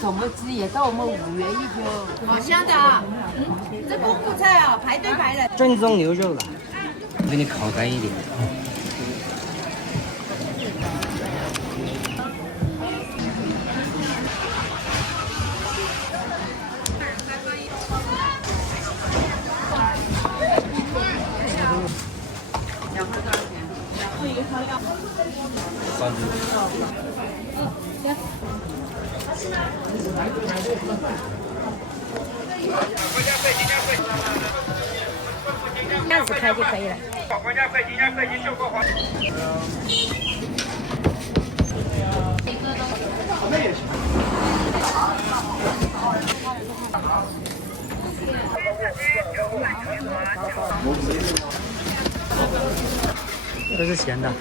种个鸡也到我们5元1斤，好香的啊！这功夫菜啊，排队排的。正宗牛肉了，给你烤干一点。这样子开就可以了。都是咸的。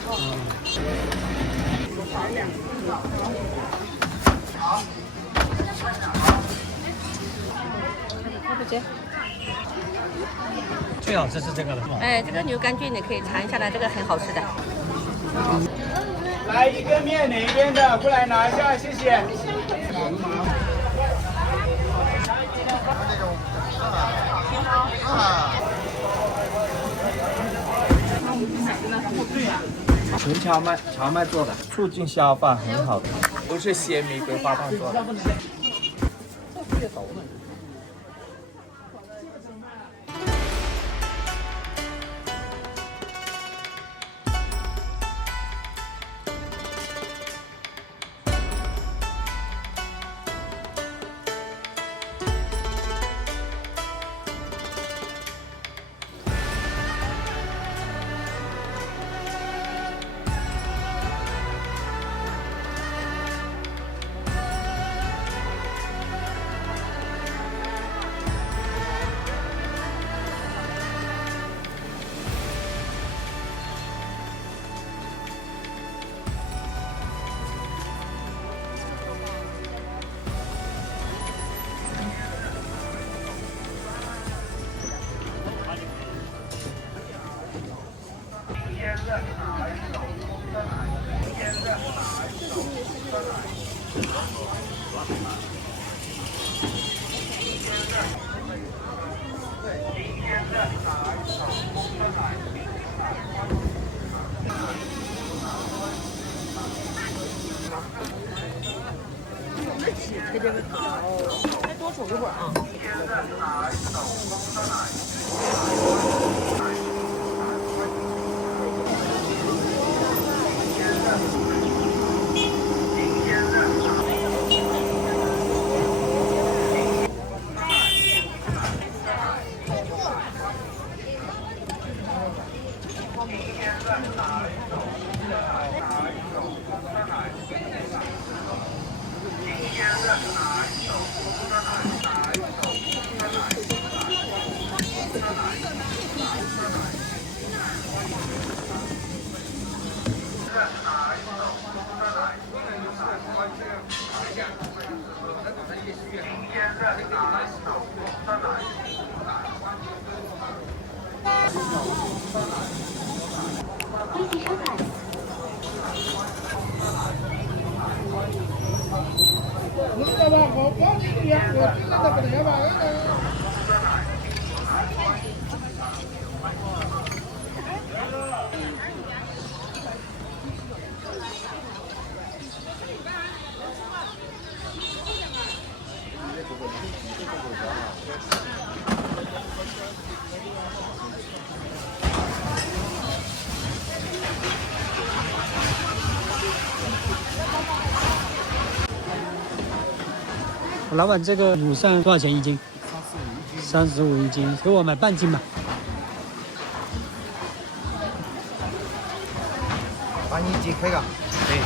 最好吃是这个了。哎，这个牛肝菌你可以尝一下的，这个很好吃的。来一个面哪边的，过来拿一下，谢谢。纯荞麦做的，促进消化很好的，都是鲜玫瑰花瓣做的。再多煮一会儿啊。老板，这个乳扇多少钱一斤？35一斤，给我买半斤吧。半斤可以个？可以。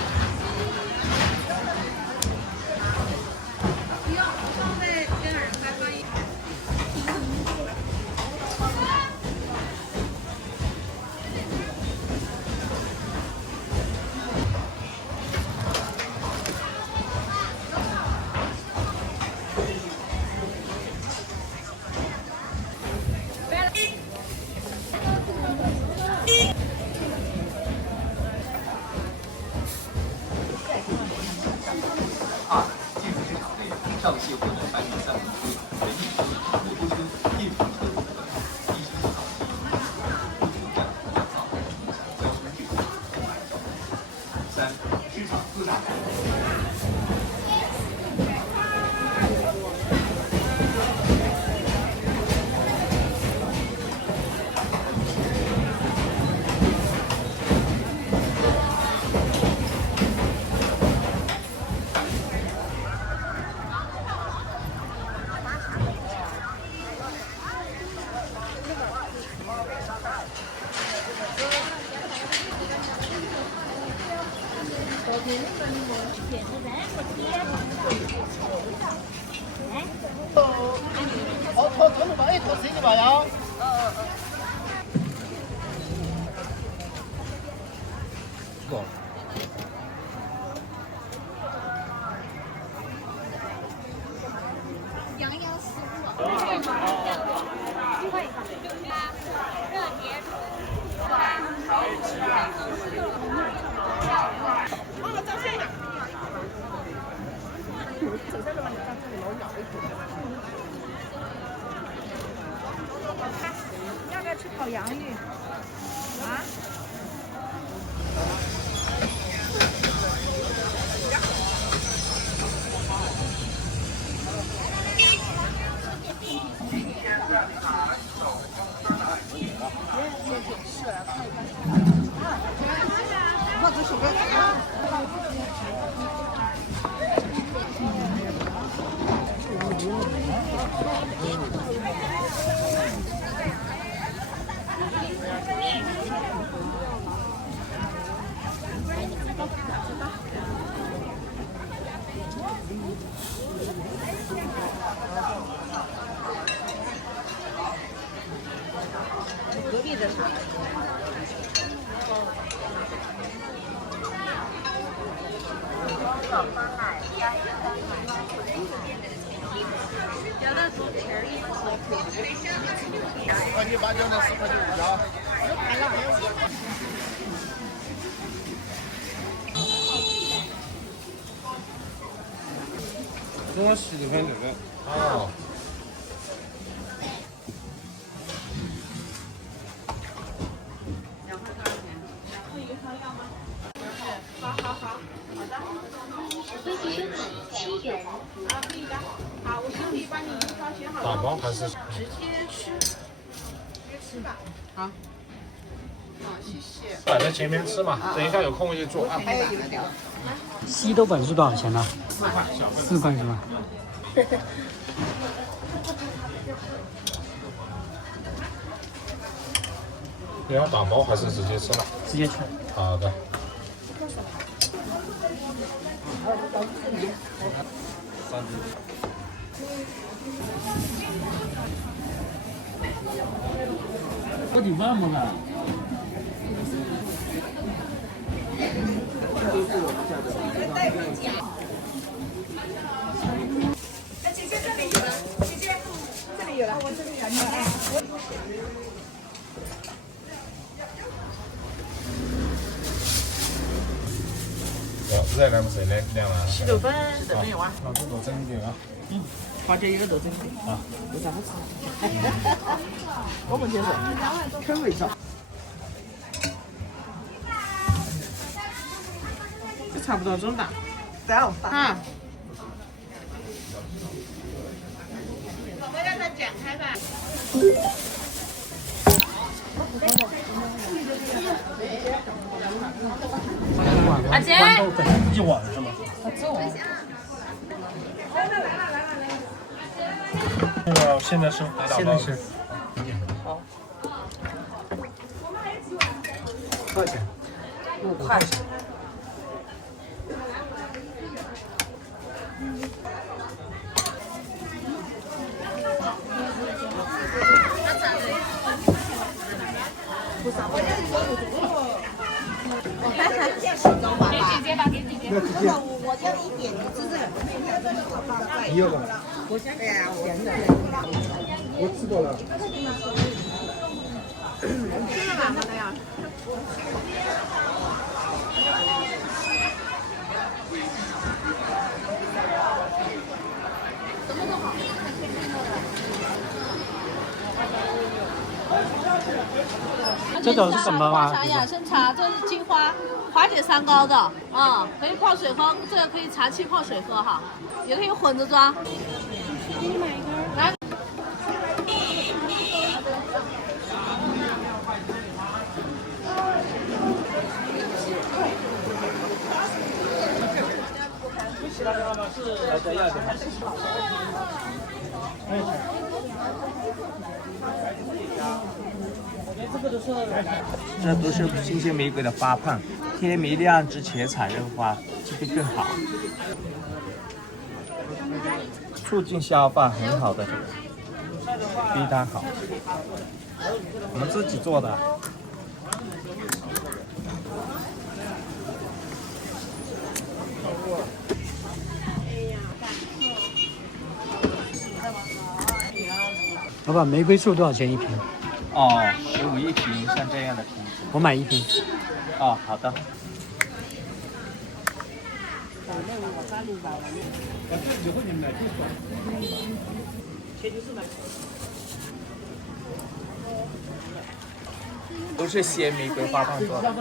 要不要吃烤洋芋？啊？隔壁的啥？我喜欢这个。哦。打包还是直接吃吧。好，好，谢谢。摆在前面吃嘛，等一下有空我就做啊。还有一个条。稀豆粉是多少钱呢4块，小份。4块是吧？你要打包还是直接吃了？直接吃。好的。到底忘了？姐姐这里有了，姐姐这里有了，我这里有了。热量谁来量啊？稀豆粉豆粉有啊，老子多整点啊。花姐有豆整的啊，有啥好吃？我们接受，口味上。这差不多这么大。走，啊。我们让它展开吧。阿姐，豌豆粉1碗是吗？那个现在是现在是。多少钱5块。给姐姐吧，给姐姐。我要一点，你吃这。你要吗？我先给啊，我吃过了。吃了吧，没有？这种是什么啊？茶养生茶，这是金花花姐三高的，可以泡水喝，这个可以长期泡水喝哈，也可以混着装。来。这都是新鲜玫瑰的花瓣，天没亮之前采认花，这个更好，促进消化很好的这个。比它好。我们自己做的。老板，玫瑰树多少钱一瓶？哦，15一瓶，像这样的瓶子。我买1瓶。哦，好的。都是鲜玫瑰花瓣做的。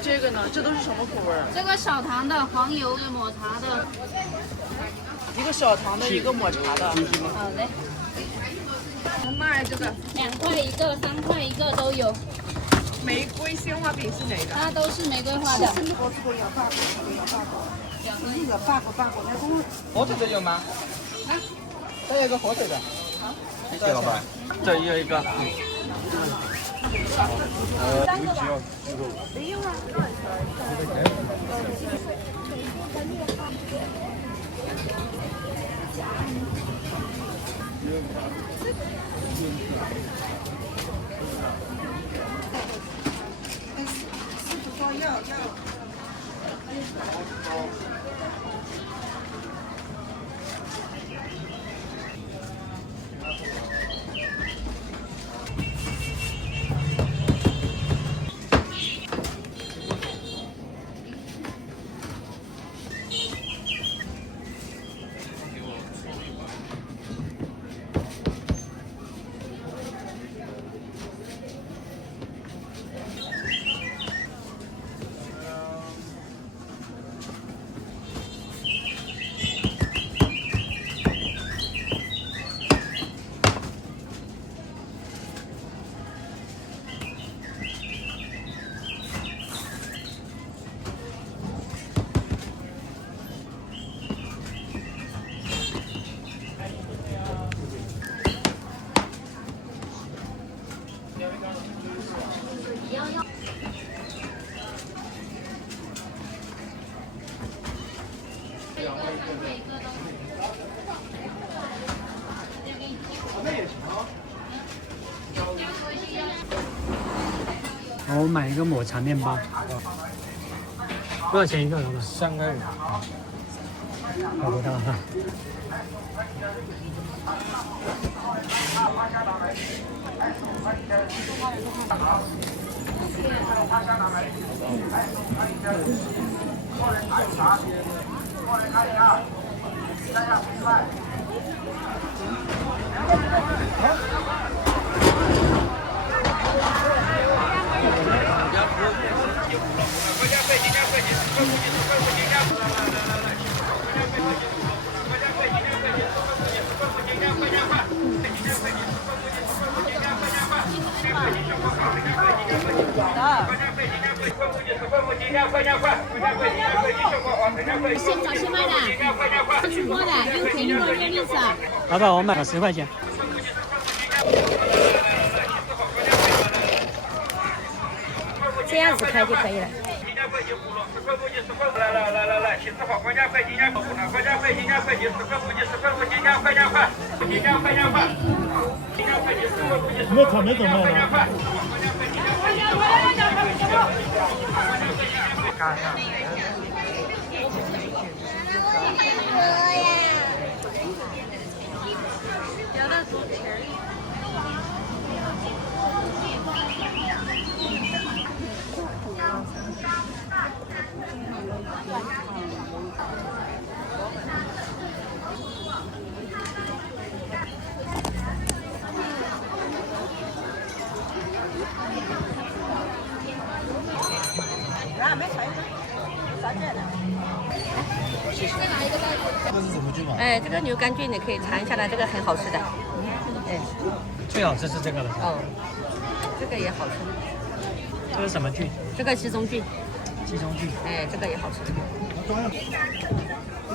这个呢？这都是什么口味？这个少糖的，黄油的，抹茶的。一个小糖的，一个抹茶的。好嘞。我卖这个2块一个，3块一个都有。玫瑰鲜花饼是哪个？它都是玫瑰花的。火腿的有吗？再有一个火腿的。谢谢老板。这一人一个。我买一个抹茶面包，多少钱一个，老板3块5。找不到哈。现找现卖的，出锅的，用甜用热栗子。老板，我买了10块钱。这样子开就可以了。来，新子好，国家快进价，国家快进价，快进10块5斤，10块5斤价，快点快，进价快点快，进价快进10块5斤，那他们怎么卖呢？看一下。哎，这个牛肝菌你可以尝一下的，这个很好吃的。哎，最好吃是这个了。哦，这个也好吃。这是什么菌？这个西中菌。鸡中菌。哎，这个也好吃。这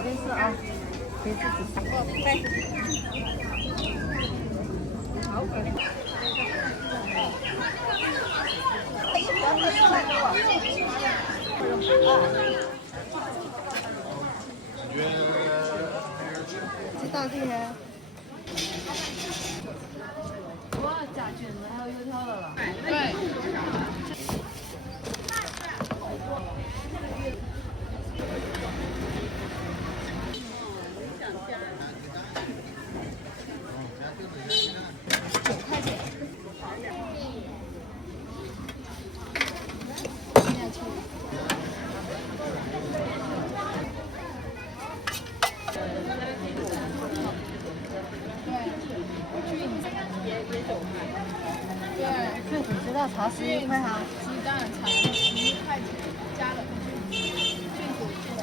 边是啊。可以自己洗。这到底？哇，加菌子还有油条的了。对。对，水煮知道超市1块哈。鸡蛋才11块钱，加了菌煮进来。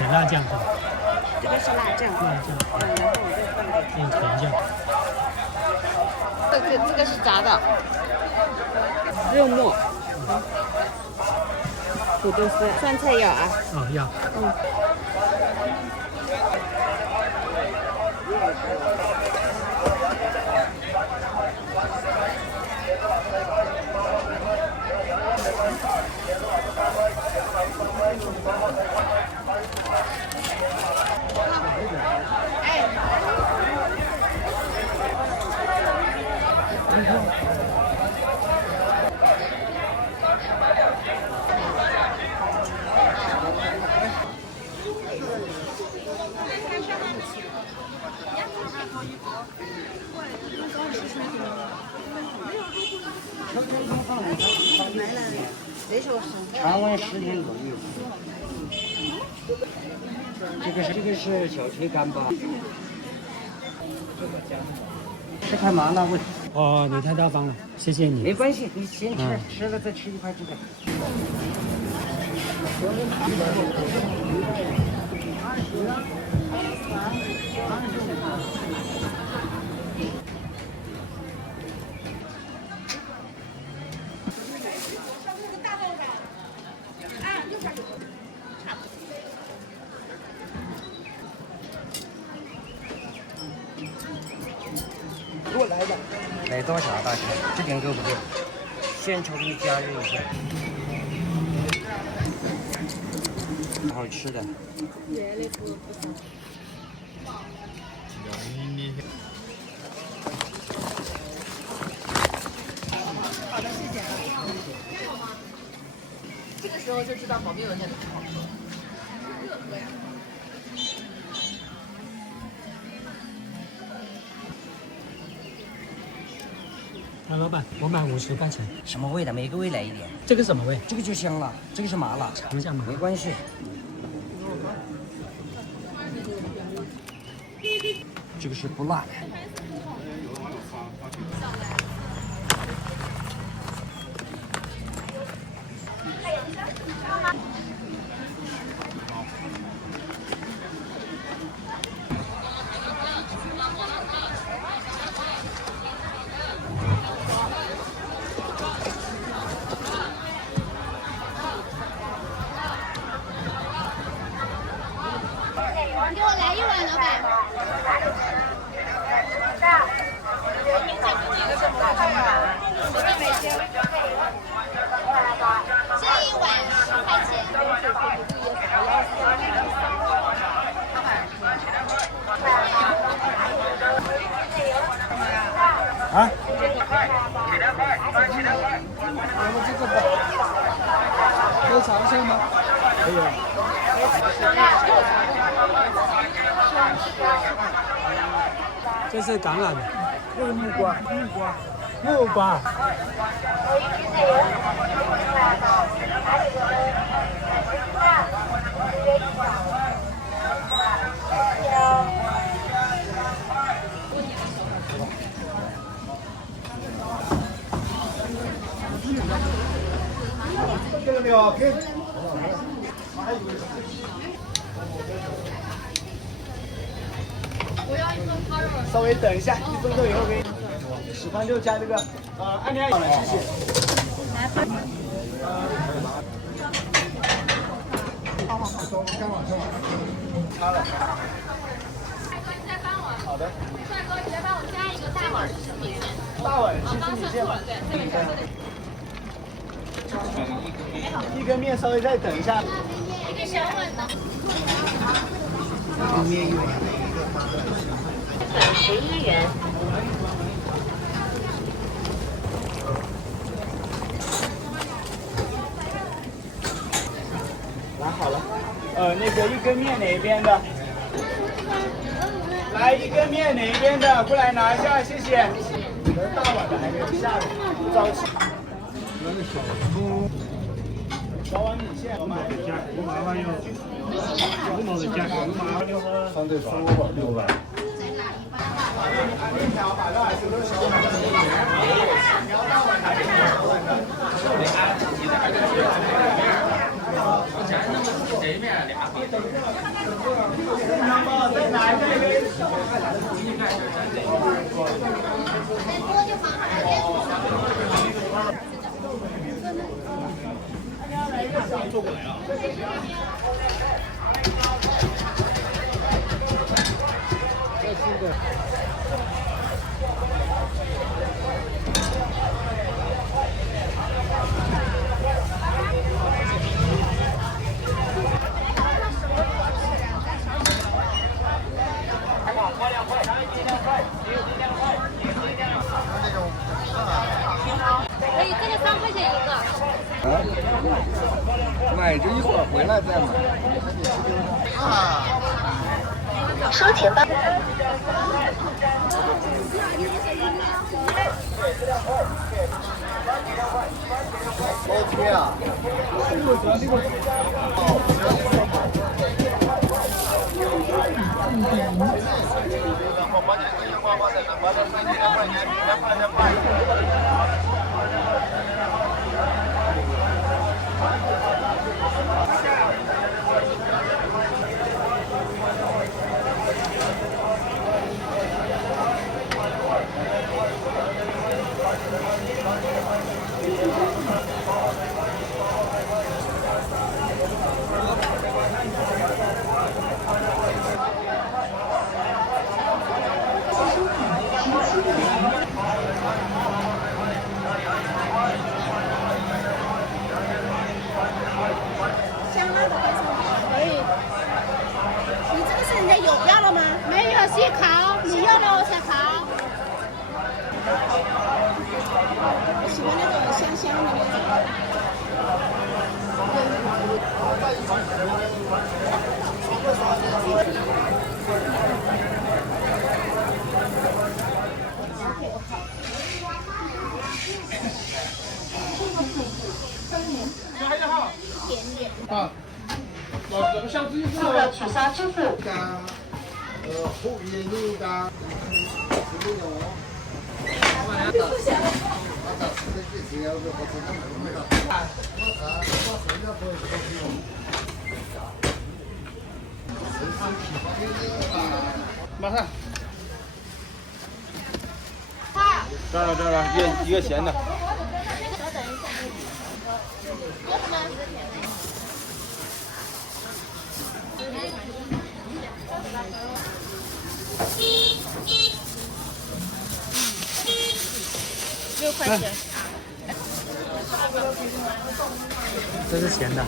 有辣酱是吧？这个是辣酱，辣酱，然后我再放点。用甜酱。这个是炸的，肉末，土豆丝，酸菜有啊。哦，要。常温10天左右。这个是小腿干巴，吃太麻辣味。哦，你太大方了，谢谢你。没关系，你先吃，吃了再吃1块鸡蛋。给我来吧，来多少大小？这点够不够？先重新加热一下。好吃的。好的，谢谢。这个时候就知道保密文件的好处。热喝呀。老板，我买50块钱。什么味的？每个味来一点。这个什么味？这个就香了，这个是麻辣。尝一下嘛。没关系。这个是不辣的。给我来1碗，老板。啊？可以尝一下吗？可以。这是橄榄，这是木瓜，木瓜。这个料可以。稍微等一下，1分钟以后给你。喜欢就加这个，按天好了，谢谢。擦了。好的。帅哥，你再帮我加一个大碗芝士米线。大碗芝士米线。一根面稍微再等一下。一个小碗的。面有11元。拿好了。那个一根面哪边的？来一根面哪边的？过来拿一下，谢谢。大碗的还没有下来，着急。小碗米线，我买的价，我麻烦哟。5毛的价格，我麻烦哟。相对说吧，6万。面条把料是都小碗的。再拿一个。坐过来啊！这是个。可以，这个3块钱一个。买着一会儿回来再买。收钱吧。OK 啊。先烤，你要的我才烤。我喜欢那种香香的那啊，这个取消支付。后面有个。马上。这了，一个咸的。6块钱。这是咸的。